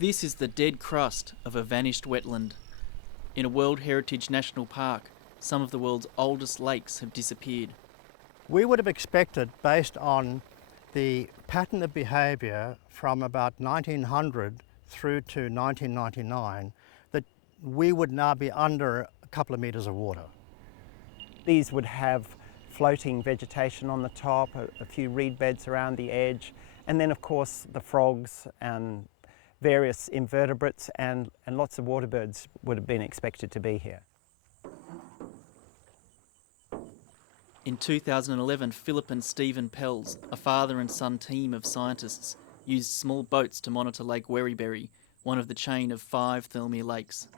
This is the dead crust of a vanished wetland. In a World Heritage National Park, some of the world's oldest lakes have disappeared. We would have expected, based on the pattern of behaviour from about 1900 through to 1999, that we would now be under a couple of metres of water. These would have floating vegetation on the top, a few reed beds around the edge, and then of course the frogs and various invertebrates and lots of water birds would have been expected to be here. In 2011, Philip and Stephen Pells, a father and son team of scientists, used small boats to monitor Lake Werryberry, one of the chain of 5 Thirlmere lakes.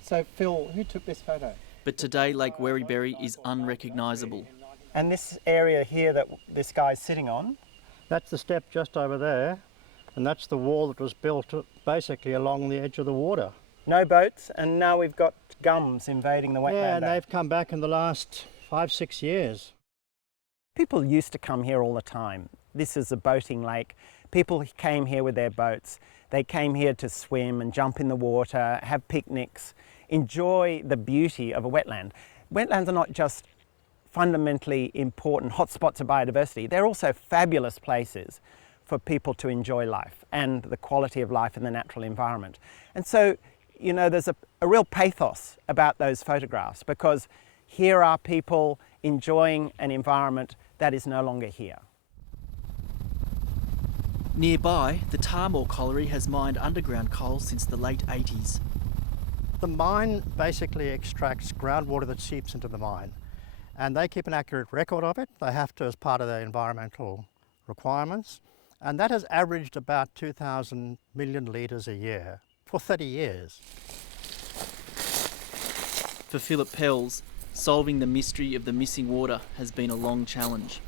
So Phil, who took this photo? But today Lake Werryberry is unrecognisable. And this area here that this guy's sitting on? That's the step just over there, and that's the wall that was built basically along the edge of the water. No boats, and now we've got gums invading the wetland. Yeah, and they've come back in the last 5-6 years. People used to come here all the time. This is a boating lake. People came here with their boats. They came here to swim and jump in the water, have picnics, enjoy the beauty of a wetland. Wetlands are not just fundamentally important hotspots of biodiversity, they're also fabulous places for people to enjoy life and the quality of life in the natural environment. And so, you know, there's a real pathos about those photographs, because here are people enjoying an environment that is no longer here. Nearby, the Thirlmere colliery has mined underground coal since the late 80s. The mine basically extracts groundwater that seeps into the mine, and they keep an accurate record of it. They have to as part of their environmental requirements, and that has averaged about 2,000 million litres a year for 30 years. For Philip Pells, solving the mystery of the missing water has been a long challenge.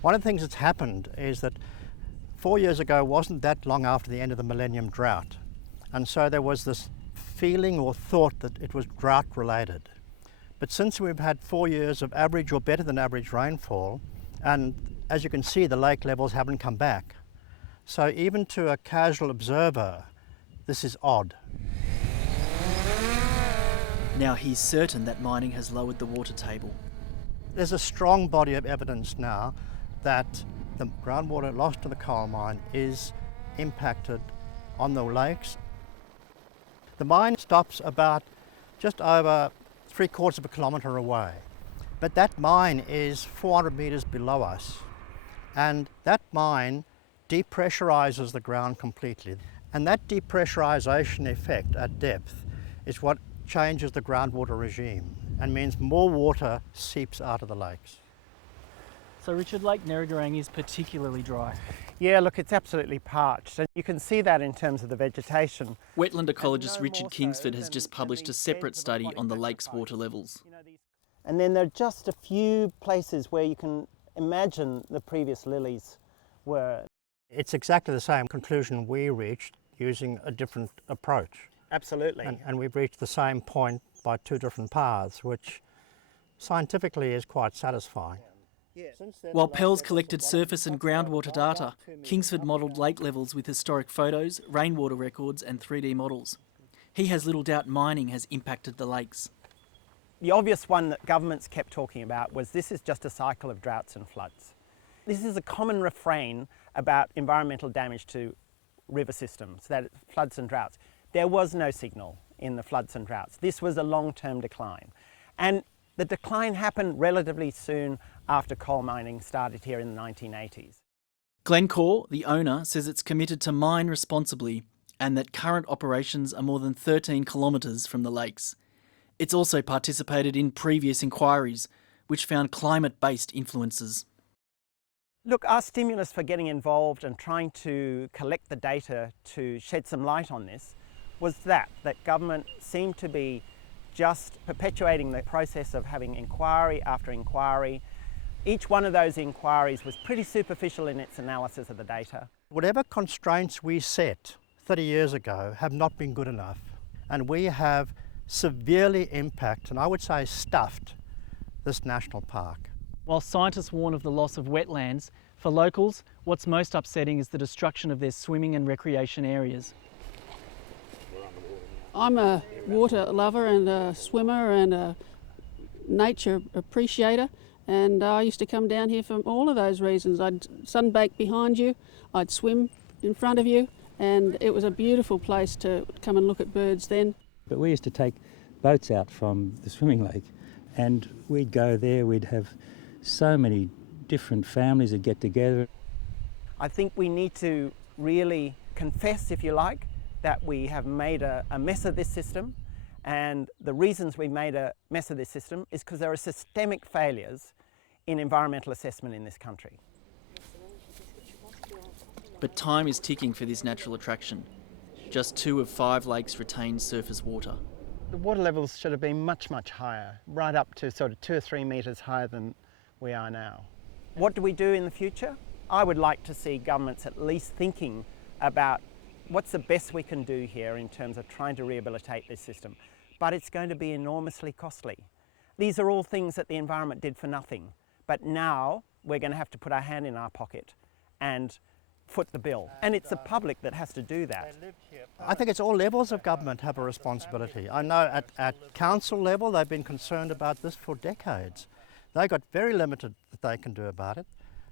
One of the things that's happened is that 4 years ago wasn't that long after the end of the millennium drought, and so there was this feeling or thought that it was drought related. But since we've had 4 years of average or better than average rainfall, and as you can see, the lake levels haven't come back. So even to a casual observer, this is odd. Now he's certain that mining has lowered the water table. There's a strong body of evidence now that the groundwater lost to the coal mine is impacted on the lakes. The mine stops about just over 3/4 of a kilometre away, but that mine is 400 metres below us, and that mine depressurizes the ground completely, and that depressurization effect at depth is what changes the groundwater regime and means more water seeps out of the lakes. So Richard, Lake Nerrigarang is particularly dry. Yeah, look, it's absolutely parched, and you can see that in terms of the vegetation. Wetland ecologist Richard Kingsford has just published a separate study on the lake's water levels. And then there are just a few places where you can imagine the previous lilies were. It's exactly the same conclusion we reached using a different approach. Absolutely. And we've reached the same point by 2 different paths, which scientifically is quite satisfying. While Pells collected surface and groundwater data, Kingsford modelled lake levels with historic photos, rainwater records and 3D models. He has little doubt mining has impacted the lakes. The obvious one that governments kept talking about was this is just a cycle of droughts and floods. This is a common refrain about environmental damage to river systems, that floods and droughts. There was no signal in the floods and droughts. This was a long-term decline. And the decline happened relatively soon after coal mining started here in the 1980s. Glencore, the owner, says it's committed to mine responsibly and that current operations are more than 13 kilometres from the lakes. It's also participated in previous inquiries, which found climate-based influences. Look, our stimulus for getting involved and trying to collect the data to shed some light on this was that government seemed to be just perpetuating the process of having inquiry after inquiry. Each one of those inquiries was pretty superficial in its analysis of the data. Whatever constraints we set 30 years ago have not been good enough, and we have severely impacted, and I would say stuffed, this national park. While scientists warn of the loss of wetlands, For locals, what's most upsetting is the destruction of their swimming and recreation areas. I'm a water lover and a swimmer and a nature appreciator, and I used to come down here for all of those reasons. I'd sunbake behind you, I'd swim in front of you, and it was a beautiful place to come and look at birds then. But we used to take boats out from the swimming lake and we'd go there, we'd have so many different families that get together. I think we need to really confess, if you like, that we have made a mess of this system, and the reasons we've made a mess of this system is because there are systemic failures in environmental assessment in this country. But time is ticking for this natural attraction. Just 2 of 5 lakes retain surface water. The water levels should have been much, much higher, right up to sort of 2 or 3 metres higher than we are now. What do we do in the future? I would like to see governments at least thinking about what's the best we can do here in terms of trying to rehabilitate this system. But it's going to be enormously costly. These are all things that the environment did for nothing. But now we're going to have to put our hand in our pocket and foot the bill. And it's the public that has to do that. I think it's all levels of government have a responsibility. I know at council level they've been concerned about this for decades. They've got very limited that they can do about it.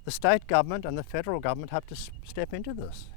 The state government and the federal government have to step into this.